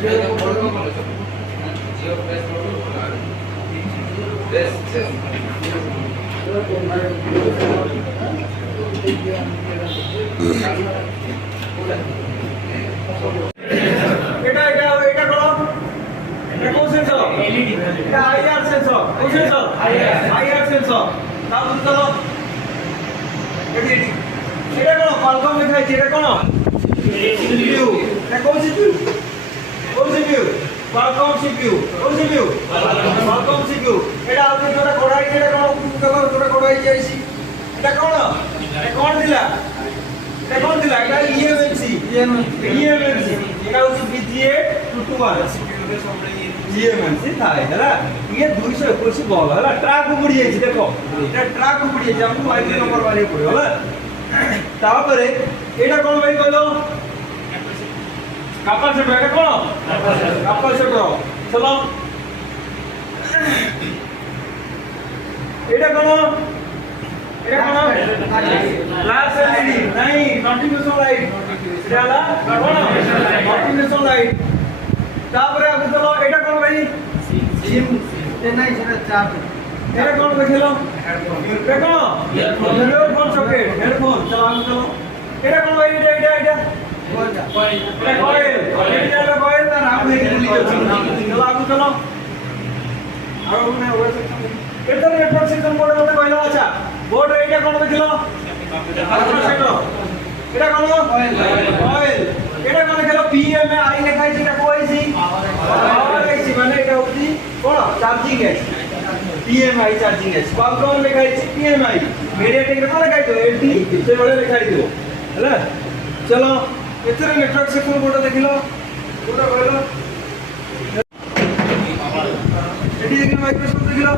এটা এটা এটা করো, এটা কোন সেন্সর? এলইডি। এটা আইআর সেন্সর। কোন সেন্সর? IR sensor. তাহলে চলো এডি এটা কোন কোয়ালকম লেখা আছে, এটা কোন সিপিইউ। এটা কোন সিপিইউ? কোন সিপিইউ? Qualcomm CPU. কোন সিপিইউ? Qualcomm CPU. এটা আপনি যেটা কোডাই এটা কোন কভার যেটা কোডাই যাইছি, এটা কোন? এটা কোন দিলা? এটা কোন দিলা? এটা ইএমএমসি। ইএমএমসি এটা হচ্ছে বিজিএ 221 ইএমএমসি থাকে ହେଲା। ये 221 বল ହେଲା, ট্রাক উপড়ি যাইছি দেখো, এটা ট্রাক উপড়ি যাইছি, আমাকে মাইক্রো নম্বর মারিয়ে পড়িব ହେଲା। তারপরে এটা কোন ভাই কইলো? ক্যাপাসিটর। এটা কোন? ক্যাপাসিটর। চলো এটা কোন? এটা কোন? গ্লাস এলইডি নাই, কন্টিনিউয়াস লাইট। এটা হলো কোন? Continuous light. তারপরে আপনি চলো এটা কোন ভাই? সিম। এটা নাই, সেটা চার্জ। এটা কোন দেখিলো? এটা কোন? Headphone socket. হেডফোন। চলো আমি চলো এটা কোন ভাই? এটা এটা এটা কয়েল। এটা কয়েল। এটা হলো কয়েল, না নাম হয়ে গেল লিখেছি। চলো আমি চলো আর ওখানে ওই সেকশন এটা নেটওয়ার্ক সিস্টেম বোর্ডের মধ্যে কইলো। আচ্ছা বোর্ড এটা কোন দেখিলো? ক্যাপাসিটর। এটা কোন? কয়েল। এটা কোন দেখিলো? পিএম এ আই লেখা আছে, এটা কইছি পাওয়ার আইছি, মানে এটা হচ্ছে কোন? চার্জিং আছে। পিএমআই চার্জিং আছে। কোয়ালকম লেখা আছে পিএমআই। মিডিয়াটেক লেখা আছে এলটি, সেভাবে লেখা আছে ହେଲା। চলো এতরে নেটওয়ার্ক সেকশন বোর্ড দেখিলো, কোনটা কইলো? এটি দেখি মাইক্রোস্কোপ দেখিলো।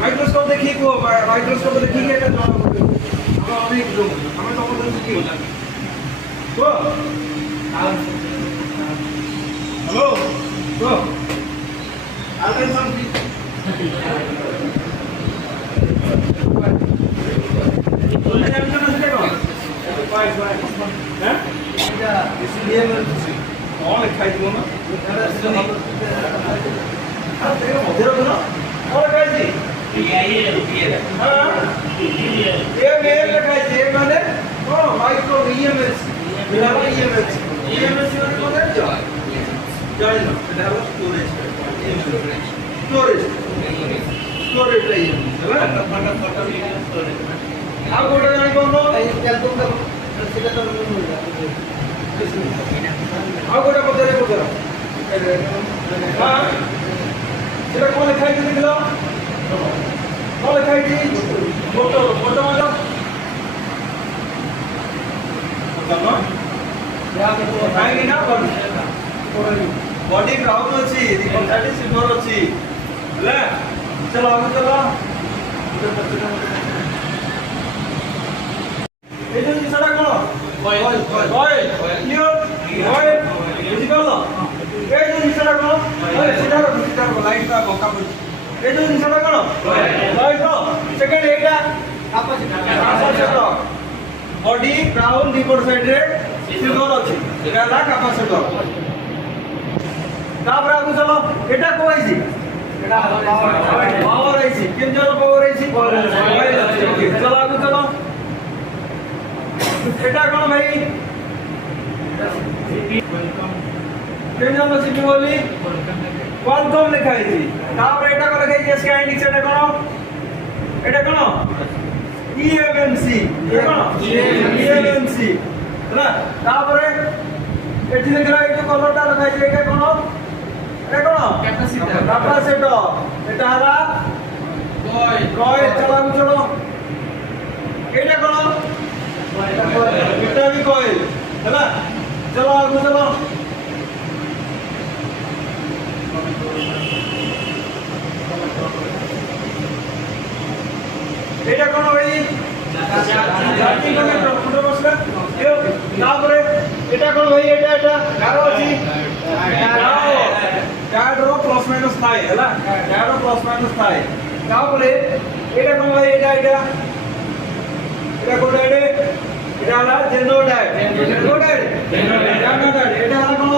মাইক্রোস্কোপ দেখি কো মাইক্রোস্কোপ দেখি এটা জমা করতে আমরা অনেক জম আমরা তখন দেখি কি হলো তো হ্যালো তো আলটাই সাউন্ড বলে যাবেন না সেটা কোন? পাই পাই হ্যাঁ এটা সিএম অনেক খাই দিব না এটা সিএম আর থেকে মধ্যে রাখো না और कैसी ये हां ये मेल लिखा है ये माने ओ माइक्रो ईएमएस बिना ईएमएस ईएमएस মানে কোন জায়গা জানি না এটা হলো স্টোরেজ স্টোরেজ স্টোরেজ এই হ্যাঁ ফটা স্টোরেজ আর কোটা জানি কোন এই ক্যালকুলেট করো সেটা তো হয়ে যাবে আর কোটা বদলে বদলে হ্যাঁ এটা কোন লেখা আছে দেখলো? কোন লেখা আছে? ফটো ফটো মানে জানো ইয়া দেখো কাহিনী না বডি ব্রাউন ଅଛି, রিকনসাইড সিলভার ଅଛି ହେଲା। চলো আগে চলো এই যে জিনিসটা কোন? কয়েল কয়েল ক্লিয়ার কয়েল বুঝি পারলো? এই যে জিনিসটা কোন? সেটা লাইটটা বকা পড়ছে। এই যে জিনিসটা কোন? কয়েল তো সেকেন্ড এটা capacitor. Body brown report side রে সিলভার ଅଛି, এটা হলো ক্যাপাসিটর। তারপরে আগে চলো এটা কইছি, এটা পাওয়ার আইছি। কেন জন্য পাওয়ার আইছি? কয়েল আছে। ওকে চলো আগে চলো এটা কোন ভাই? কেন জন্য সিপি বলি? কোয়ালকম লেখা আছে। তারপরে এটা কোন লেখা আছে? স্কাইনিক্স। এটা কোন? এটা কোন? ইএমএমসি। এটা কোন? ইএমএমসি না। তারপরে এটি দেখলা এই যে কলরটা লেখা আছে, এটা কোন? এটা কোন? ক্যাপাসিটর। ক্যাপাসিটর। এটা হলো কয়েল। কয়েল। চলো আমি চলো এটা কোন? এটা भी কয়েল ହେଲା। চলো আগে চলো এটা কোন ভাই? Charging connector. ফটো বসলে কেউ তারপরে এটা কোন ভাই? এটা এটা কারো আছে কার্ডর প্লাস মাইনাস থাকে ହେଲା। কার্ডর প্লাস মাইনাস থাকে। তারপরে এটা কোন ভাই? এটা এটা এটা কোন? এটা এটা হলো জেনোডাইড। জেনোডাইড এটা হলো কোন?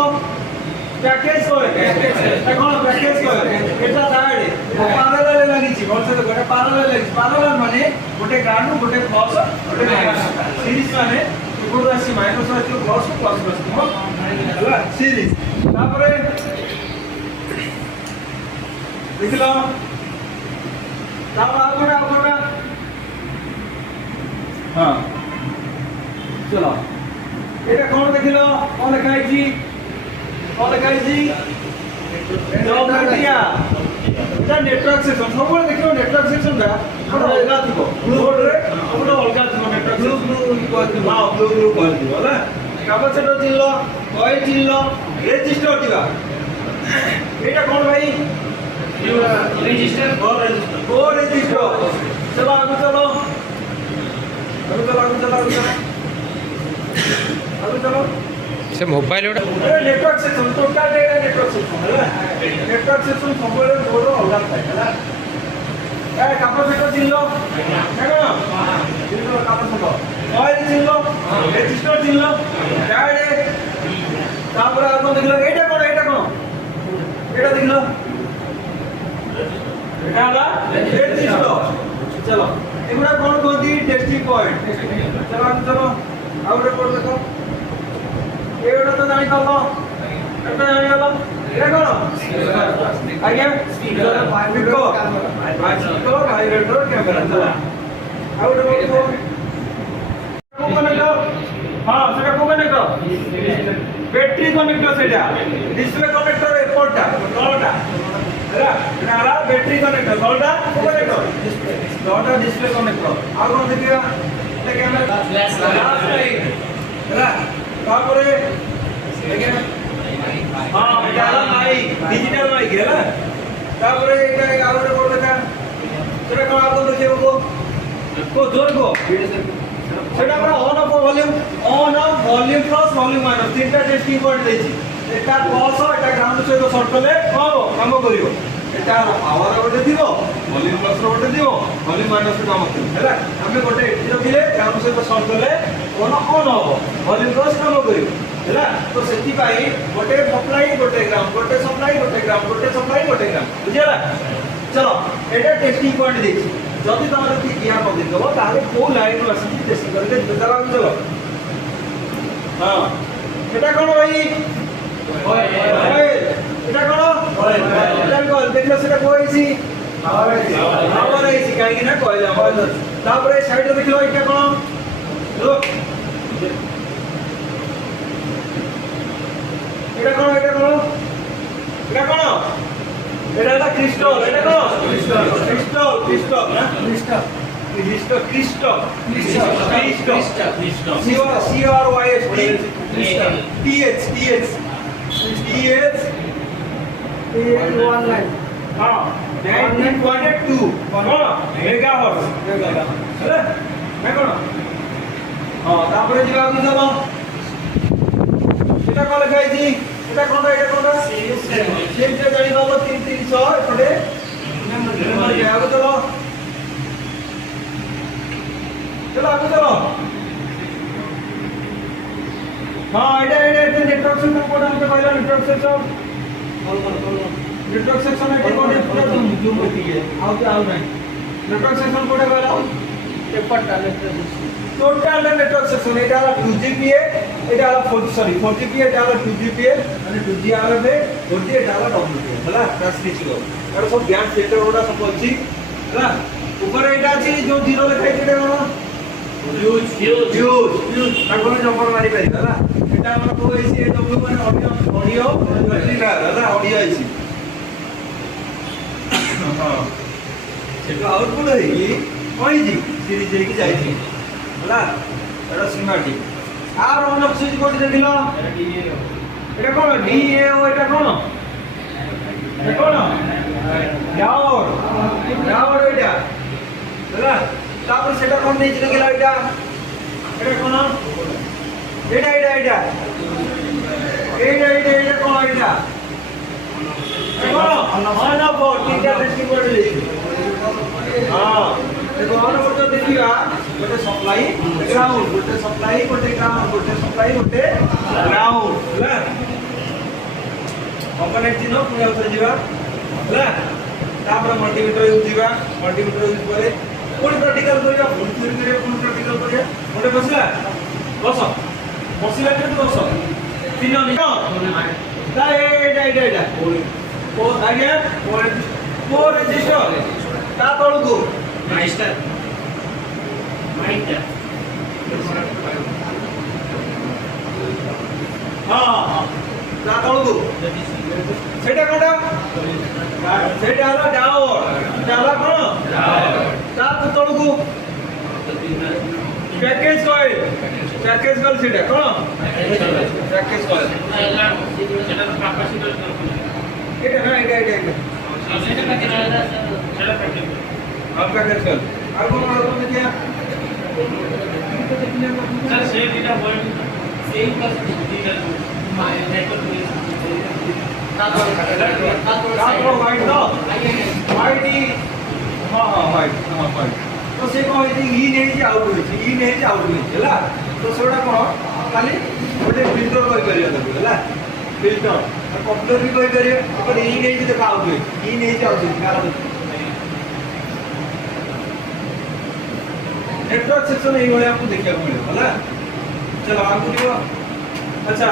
প্যাকেজ কয় এখন প্যাকেজ কয় এটা দাঁড়ে প্যারালালে লাগিছি বলছে তো এটা প্যারালালে লাগিছি প্যারালাল মানে গোটে গ্রাউন্ড গোটে প্লস গোটে মাইনাস সিরিজ মানে এগুলো আসছে মাইনাস আসছে প্লস প্লস প্লস ହେଲା সিরিজ তারপরে দেখিলো তারপর আর হ্যাঁ চলো এটা কোন দেখিলো কোন দেখাইছি জোমেট্রিয়া এটা নেটওয়ার্ক সেকশন সবুজ দেখিলো নেটওয়ার্ক সেকশনটা ওটা অলগা থিব নোড রে ওটা অলগা থিব নেটওয়ার্ক ব্লু ব্লু কয়েল দিব না ক্যাপাসিটর চিনল কয়েল চিনল রেজিস্টর দিবা এটা কোন ভাই রেজিস্টর ও রেজিস্টর চলো আগে চলো से मोबाइल गोटे network section total data network section है नेटवर्क सेक्शन सबले बड़ अलग थाए है ए कैपेसिटर चिन्ह है ना चिन्ह कैपेसिटर कॉइल चिन्ह रेजिस्टर चिन्ह डायोड तापर आपन देखलो एटा कोन एटा देखलो एटा हला रेजिस्टर चलो एगुडा कोन कोंती टेस्टिंग पॉइंट चलो आउट रिपोर्ट देखो एटा तो जानि पालो एटा जानि पालो एटा कोन आज्ञा स्पीकर वाइब्रेटर कैमरा चला आउट रिपोर्ट को कनेक्टर हां सेटा को कनेक्टर बैटरी कनेक्टर सेटा डिस्प्ले कनेक्टर एपोर्टा तळटा ହେଲା ଏଟା ହେଲା बैटरी कनेक्टर तळटा कनेक्टर तळटा डिस्प्ले कनेक्टर आ कोन देखिया এটা ক্যামেরা ফ্ল্যাশ লাইট ହେଲା তারপরে দেখেন हां এটা হলো মাইক ডিজিটাল মাইক ହେଲା তারপরে এটা আরো বড় দেখা সেটা কোন আপন দেখেবো को जोर को সেটা আমরা on of volume plus volume minus তিনটা টেস্টিং পয়েন্ট দেইছি এটা প্লাস এটা গ্রাউন্ড সহিত শর্ট করলে কাম করিব এটা পাওয়ার গোটে দিব ভলিউম প্লাস গোটে দিব ভলিউম মাইনাস কাম করিব ହେଲା ଆମେ গোটে এটির দিলে গ্রাউন্ড সহিত শর্ট করলে অন হবো ভলিউম প্লাস কাম করিব ହେଲା তো সেটি পাই গোটে সপ্লাই গোটে গ্রাউন্ড গোটে সপ্লাই গোটে গ্রাউন্ড গোটে সপ্লাই গোটে গ্রাউন্ড বুঝিলা চলো এটা টেস্টিং পয়েন্ট দেইছি যদি তোমার ঠিক ইয়া করে দেব তাহলে কোন লাইন ও আসি টেস্টিং করে দেবা চলো হ্যাঁ এটা কোন ভাই ওই এটা কোন এটা কোন দেখলে সেটা কইছি আবার আইছি কাই কি না কইলা তারপরে সাইডে দেখলো এটা কোন লুক এটা কোন এটা কোন এটা কোন এটা হলো ক্রিস্টাল এটা কোন ক্রিস্টাল না ক্রিস্টাল हां 19.2 मेगाहर्ट्ज ହେଲା ନା କୋନ हां तापर जिबा को चलो এটা কোন লেখাইছি এটা কোন সিরিজে জানি বাবু 3300 এপটে नंबर के आगे चलो आगे चलो हां এটা नेटवर्क सेक्शन कोड हमके पहला नेटवर्क सेक्शन है कोड पूरा जूम होती है आओ नहीं नेटवर्क सेक्शन कोड है पहला टोटल नेटवर्क सेक्शन এটা হলো 2GPA এটা হলো 4GPA এটা হলো 2GPA মানে 2G আলাদা 4G এটা হলো WPA ହେଲା ট্রান্সমিশন এটা সব ব্যান্ড ফিল্টার ওটা সব আছে ହେଲା উপরে এটা আছে যে জিরো লেখা আছে এটা কোন यूज তারপর জম্পর মারি পারি ହେଲା এটা আমরা কইছি ডব্লিউ মানে অডিও রেকর্ডার ହେଲା অডিও আইছি হ্যাঁ সেটা আউটপুট হইকি কইছি সিরিজ হইকি যাইছি ହେଲା এটা সিনেমাটিক আর অন অফ সুইচ কোড দেখিলো এটা কোন ডিএও এটা কোন ডাউন এটা ହେଲା তারপর সেটা কোন দিয়েছিল গেল এটা কোন এটা কোন এটা অন অফ তিনটা টেস্টিং করে দিয়েছি हां देखो ऑन करते देखिया गोटे सप्लाई ग्राउंड गोटे सप्लाई गोटे ग्राउंड गोटे सप्लाई गोटे ग्राउंड ହେଲା कंपोनेंट चिन्ह पुणी आउथरे जीवा हला तापर मल्टीमीटर यूज जीवा मल्टीमीटर यूज करे पुणी प्रैक्टिकल करिया पुणी थ्योरी करिया पुणी प्रैक्टिकल करिया मोटे बसला बस बसिला के बस तीन नहीं ता एटा ओ आगे ओ रजिस्टर ता तळु को मास्टर माइंड हां ता तळु को सेटा कोडा सेटा हला डावर कोन ता तळु को पैकेज कॉइल सेटा कोन पैकेज कॉइल সেটা তো ক্যাপাসিটর এটা না এটা সেটা প্র্যাকটিস आप पैकेज कॉइल আর কোন কি স্যার সেই দুইটা পয়েন্ট সেম কাজ দুইটা নেটওয়ার্ক তারপর হোয়াইট দাও হোয়াইট হোয়াইট তো সে কোন ই নেই যে আউট হইছে ହେଲା তো সেটা কোন খালি ଗୋଟେ ফিল্টার কই করিয়া দেব ହେଲା ফিল্টার আর পপুলার भी কই করিয়া আর ই নেই যে দেখো আউট হইছে ই নেই যে আউট হইছে কারণ नेटवर्क सेक्शन यही वाले आपको देखने को मिलेगा, चलो आपको अच्छा